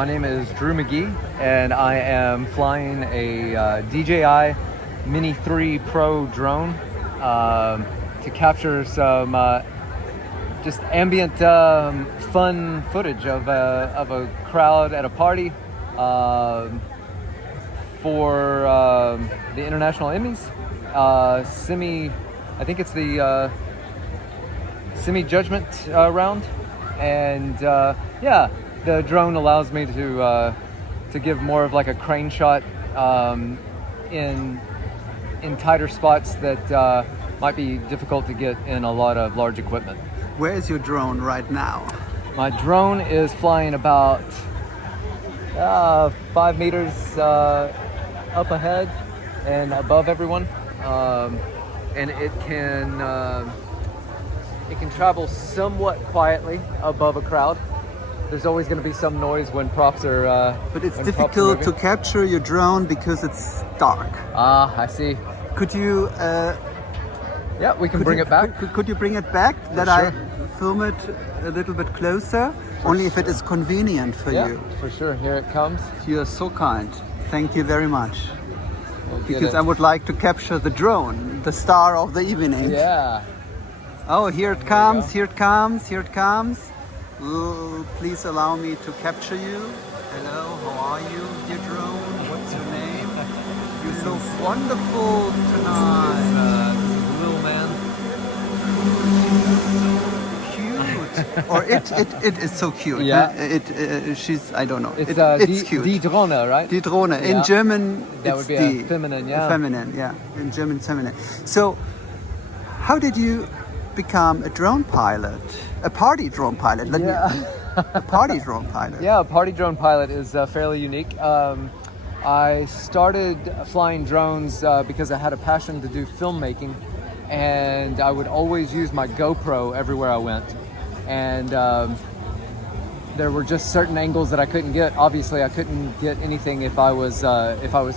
My name is Drew McGee, and I am flying a DJI Mini 3 Pro drone to capture some just ambient fun footage of a crowd at a party for the International Emmys. I think it's the semi-judgment round, and the drone allows me to give more of like a crane shot in tighter spots that might be difficult to get in a lot of large equipment. Where is your drone right now? My drone is flying about 5 meters up ahead and above everyone, and it can travel somewhat quietly above a crowd. There's always going to be some noise when props are but it's difficult to capture your drone because it's dark. I see. Could you yeah, we can bring it back. Could you bring it back that sure. I film it a little bit closer? Only if it is convenient for you. For sure. Here it comes. You are so kind. Thank you very much. We'll because I would like to capture the drone, the star of the evening. Yeah. Oh, here it comes, here it comes, here it comes. Please allow me to capture you. Hello, how are you, dear drone? What's your name? You're so wonderful tonight. Little man. Cute. Or it is so cute. Yeah. She's, I don't know. It's cute. Die Drohne, right? Die Drohne. Yeah. In German, that it's would be die. a feminine, yeah. Feminine, yeah. In German, feminine. So, how did you become a drone pilot? A party drone pilot? A party drone pilot. Yeah, a party drone pilot is fairly unique. I started flying drones because I had a passion to do filmmaking, and I would always use my GoPro everywhere I went. And there were just certain angles that I couldn't get. Obviously, I couldn't get anything if I was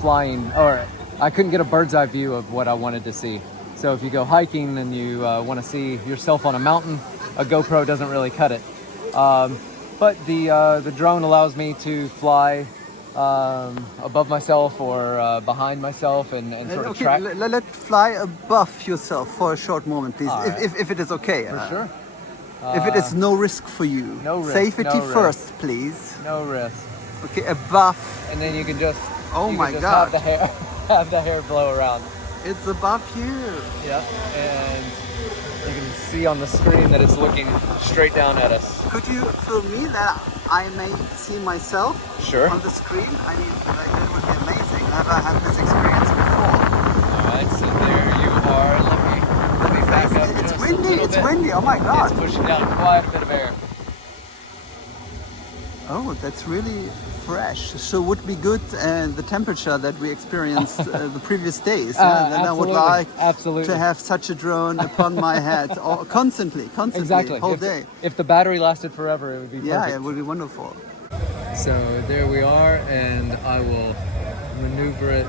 flying, or I couldn't get a bird's eye view of what I wanted to see. So if you go hiking and you want to see yourself on a mountain, a GoPro doesn't really cut it. But the drone allows me to fly above myself or behind myself and sort of track. Let's fly above yourself for a short moment, please, right. if it is okay. For sure. If it is no risk for you. No risk. Safety no first, risk. please. No risk. Okay, above. And then you can just God, have the hair blow around. It's above you. Yeah, and you can see on the screen that it's looking straight down at us. Could you film me that I may see myself Sure. on the screen? I mean, like, that would be amazing. I've never had this experience before. All right, so there you are. Let me back up It's just windy. a little It's bit. windy. Oh my God. It's pushing down quite a bit of air. Oh, that's really fresh. So would be good the temperature that we experienced the previous days. Then I would like to have such a drone upon my head constantly, Exactly. whole day. If the battery lasted forever, it would be perfect. Yeah, it would be wonderful. So there we are, and I will maneuver it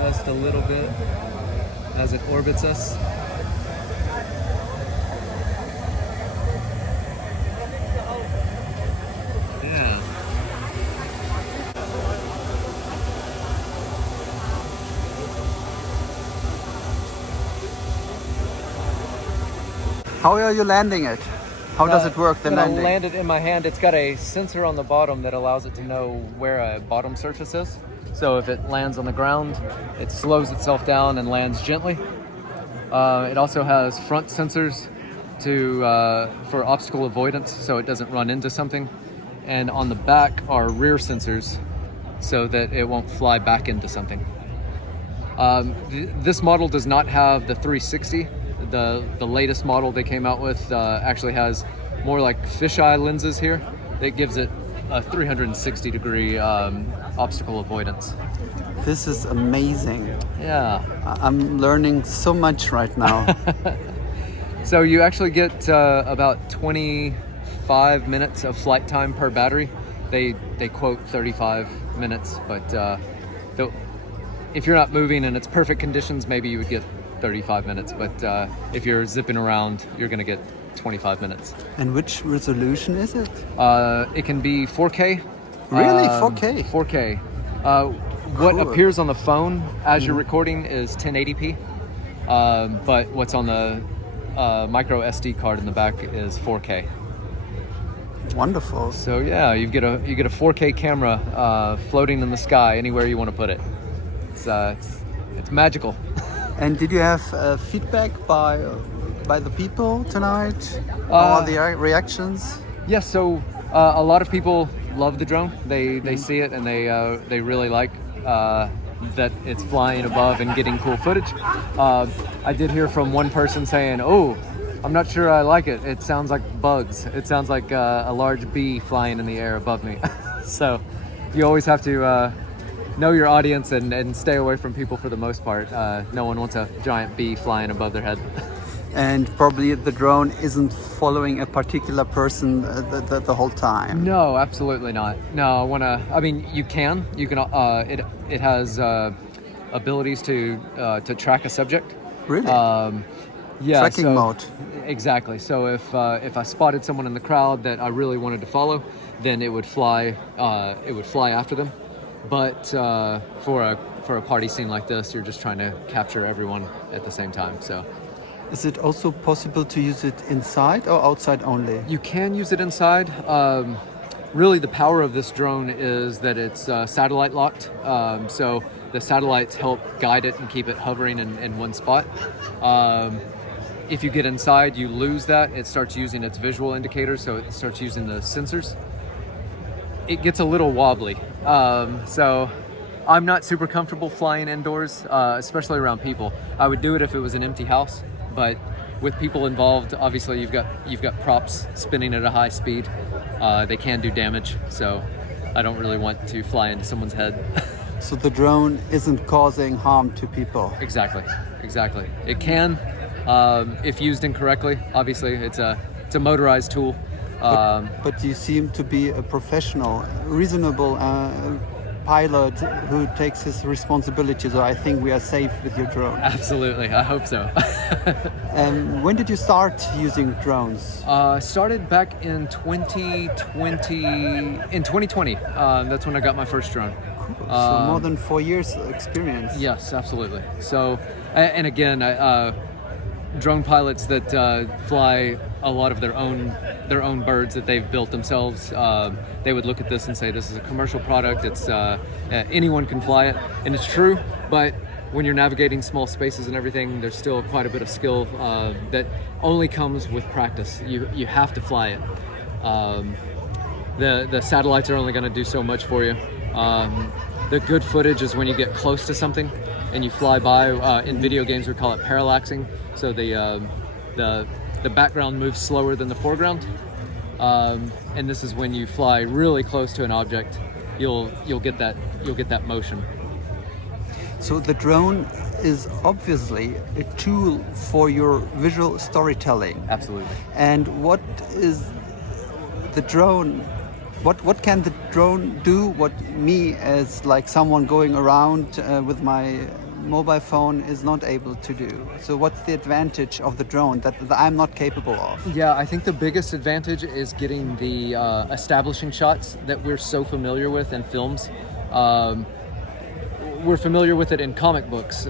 just a little bit as it orbits us. Yeah. How are you landing it? How does it work, the when landing? I land it in my hand, it's got a sensor on the bottom that allows it to know where a bottom surface is. So if it lands on the ground, it slows itself down and lands gently. It also has front sensors for obstacle avoidance, so it doesn't run into something. And on the back are rear sensors, so that it won't fly back into something. This model does not have the 360. The latest model they came out with actually has more like fisheye lenses here. That gives it a 360 degree obstacle avoidance. This is amazing. Yeah. I'm learning so much right now. So you actually get about 25 minutes of flight time per battery. They quote 35 minutes, but if you're not moving and it's perfect conditions, maybe you would get 35 minutes. But if you're zipping around, you're going to get 25 minutes. And which resolution is it? It can be 4K. Really? 4K? 4K. What Cool. appears on the phone as you're recording is 1080p. But what's on the micro SD card in the back is 4K. Wonderful. So yeah, you get a 4K camera floating in the sky anywhere you want to put it. It's magical. And did you have feedback by the people tonight? How are the reactions? Yeah, so a lot of people love the drone. They see it and they really like that it's flying above and getting cool footage. I did hear from one person saying, "Oh, I'm not sure I like it. It sounds like bugs. It sounds like a large bee flying in the air above me." So you always have to know your audience and stay away from people for the most part. No one wants a giant bee flying above their head. And probably the drone isn't following a particular person the whole time. No, absolutely not. No, I mean, you can. It has abilities to track a subject. Really? Yeah. Tracking mode. Exactly. So if I spotted someone in the crowd that I really wanted to follow, then it would fly. It would fly after them. But for a party scene like this, you're just trying to capture everyone at the same time. So. Is it also possible to use it inside or outside only? You can use it inside. Really, the power of this drone is that it's satellite locked. So the satellites help guide it and keep it hovering in one spot. If you get inside, you lose that. It starts using its visual indicators, so it starts using the sensors. It gets a little wobbly. So I'm not super comfortable flying indoors, especially around people. I would do it if it was an empty house. But with people involved, obviously you've got props spinning at a high speed. They can do damage, so I don't really want to fly into someone's head. So the drone isn't causing harm to people? Exactly. It can, if used incorrectly. Obviously, it's a motorized tool. But you seem to be a professional, reasonable pilot who takes his responsibility, so I think we are safe with your drone. Absolutely, I hope so. When did you start using drones? Started back in 2020. In 2020, that's when I got my first drone. Cool. So more than 4 years experience. Yes, absolutely. So, and again, drone pilots that fly a lot of their own birds that they've built themselves, they would look at this and say, this is a commercial product. It's anyone can fly it, and it's true. But when you're navigating small spaces and everything, there's still quite a bit of skill that only comes with practice. You have to fly it. The satellites are only going to do so much for you. The good footage is when you get close to something and you fly by. In video games, we call it parallaxing. So the background moves slower than the foreground, and this is when you fly really close to an object. You'll get that motion. So the drone is obviously a tool for your visual storytelling. Absolutely. And what is the drone? What can the drone do? What me as like someone going around with my mobile phone is not able to do? So what's the advantage of the drone that I'm not capable of? Yeah, I think the biggest advantage is getting the establishing shots that we're so familiar with in films. We're familiar with it in comic books.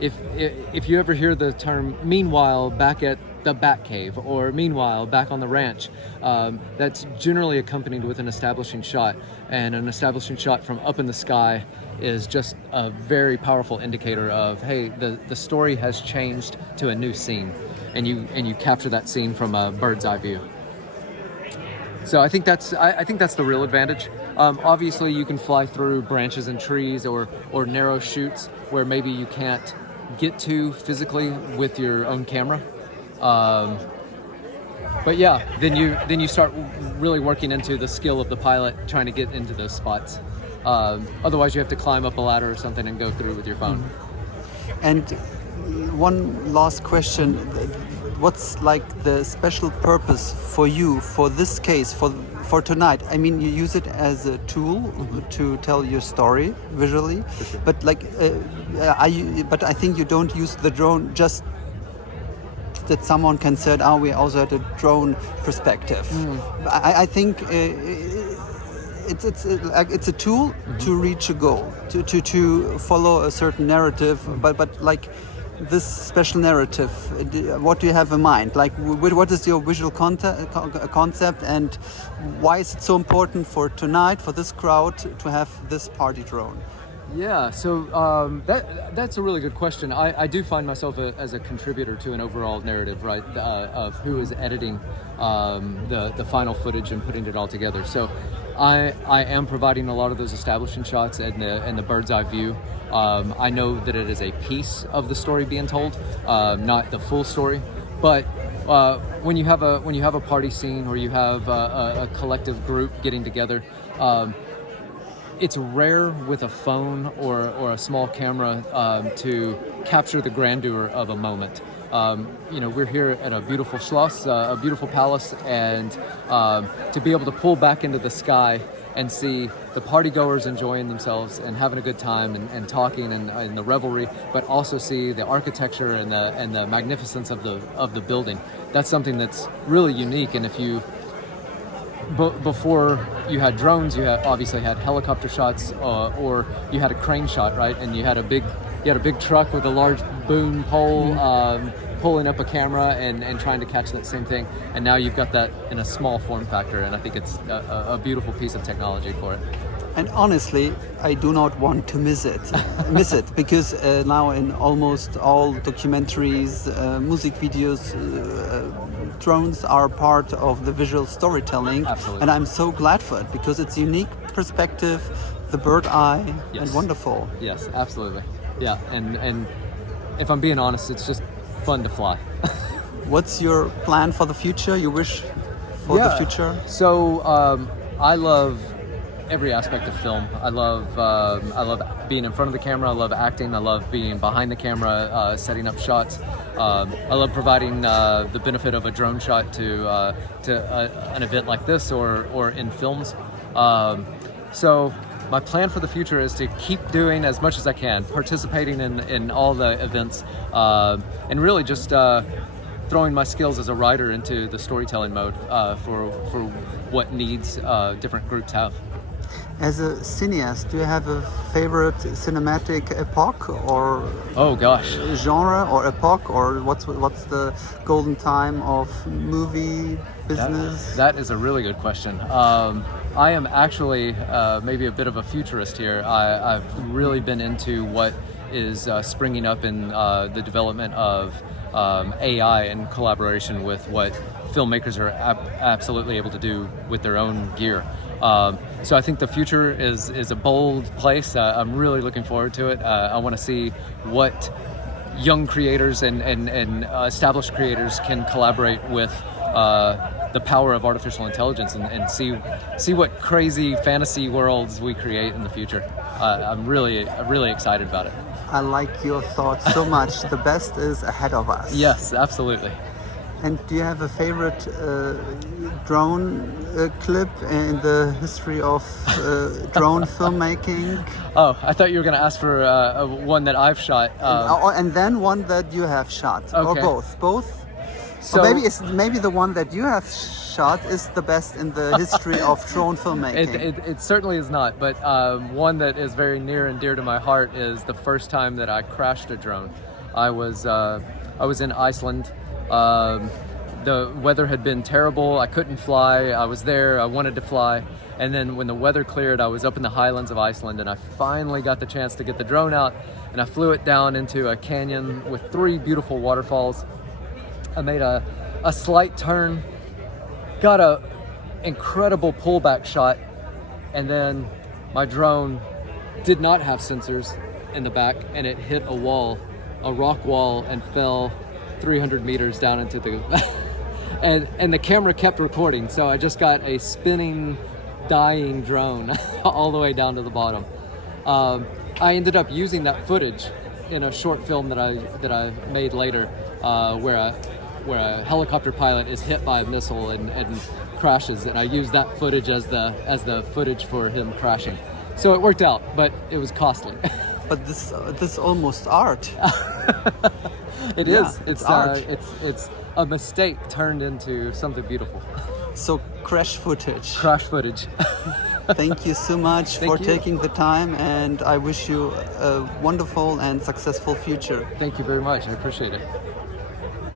If you ever hear the term "meanwhile back at the Batcave" or "meanwhile back on the ranch," that's generally accompanied with an establishing shot, and an establishing shot from up in the sky is just a very powerful indicator of, hey, the story has changed to a new scene, and you capture that scene from a bird's eye view. So I think that's the real advantage. Obviously, you can fly through branches and trees or narrow chutes where maybe you can't get to physically with your own camera. But yeah, then you start really working into the skill of the pilot trying to get into those spots. Otherwise, you have to climb up a ladder or something and go through with your phone. And one last question. What's like the special purpose for you for this case, for tonight? I mean, you use it as a tool to tell your story visually, Sure. but like, but I think you don't use the drone just that someone can say, "Oh, we also had a drone perspective." I think it's a tool to reach a goal, to follow a certain narrative, but like this special narrative, what do you have in mind? Like, what is your visual concept, and why is it so important for tonight, for this crowd, to have this party drone? Yeah, so that's a really good question. I do find myself as a contributor to an overall narrative, right, of who is editing the final footage and putting it all together. So I am providing a lot of those establishing shots and the bird's eye view. I know that it is a piece of the story being told, not the full story. But when you have a party scene, or you have a collective group getting together, it's rare with a phone or a small camera to capture the grandeur of a moment. We're here at a beautiful Schloss, a beautiful palace, and to be able to pull back into the sky and see the partygoers enjoying themselves and having a good time and talking and the revelry, but also see the architecture and the magnificence of the building. That's something that's really unique. And if you before you had drones, you obviously had helicopter shots, or you had a crane shot, right? And you had a big truck with a large boom pole pulling up a camera and trying to catch that same thing. And now you've got that in a small form factor, and I think it's a beautiful piece of technology for it. And honestly, I do not want to miss it, because now in almost all documentaries, music videos, drones are part of the visual storytelling. Absolutely. And I'm so glad for it, because it's unique perspective, the bird eye, Yes. and wonderful. Yes, absolutely. Yeah, and if I'm being honest, it's just fun to fly. What's your plan for the future? You wish for the future? So I love every aspect of film. I love being in front of the camera. I love acting. I love being behind the camera, setting up shots. I love providing the benefit of a drone shot to an event like this or in films. So my plan for the future is to keep doing as much as I can, participating in all the events, and really just throwing my skills as a writer into the storytelling mode for what needs different groups have. As a cineast, do you have a favorite cinematic epoch or genre or epoch, or what's the golden time of movie business? That is a really good question. I am actually maybe a bit of a futurist here. I've really been into what is springing up in the development of AI in collaboration with what filmmakers are absolutely able to do with their own gear. So I think the future is a bold place. I'm really looking forward to it. I want to see what young creators and established creators can collaborate with the power of artificial intelligence and see what crazy fantasy worlds we create in the future. I'm really excited about it. I like your thoughts so much. The best is ahead of us. Yes, absolutely. And do you have a favorite drone clip in the history of drone filmmaking? Oh, I thought you were going to ask for one that I've shot. And then one that you have shot, or Okay. both. So Or maybe the one that you have shot is the best in the history of drone filmmaking. it certainly is not, but one that is very near and dear to my heart is the first time that I crashed a drone. I was in Iceland. The weather had been terrible. I couldn't fly. I was there. I wanted to fly. And then when the weather cleared, I was up in the highlands of Iceland, and I finally got the chance to get the drone out, and I flew it down into a canyon with 3 beautiful waterfalls. I made a slight turn, got a incredible pullback shot, and then my drone did not have sensors in the back, and it hit a rock wall, and fell 300 meters down into the and the camera kept recording, so I just got a spinning, dying drone all the way down to the bottom. I ended up using that footage in a short film that I made later, where a helicopter pilot is hit by a missile and crashes, and I used that footage as the footage for him crashing. So it worked out, but it was costly. But this almost art. It Yeah, is. it's art. It's a mistake turned into something beautiful. So crash footage. Crash footage. Thank you so much Thank for you. taking the time, and I wish you a wonderful and successful future. Thank you very much. I appreciate it.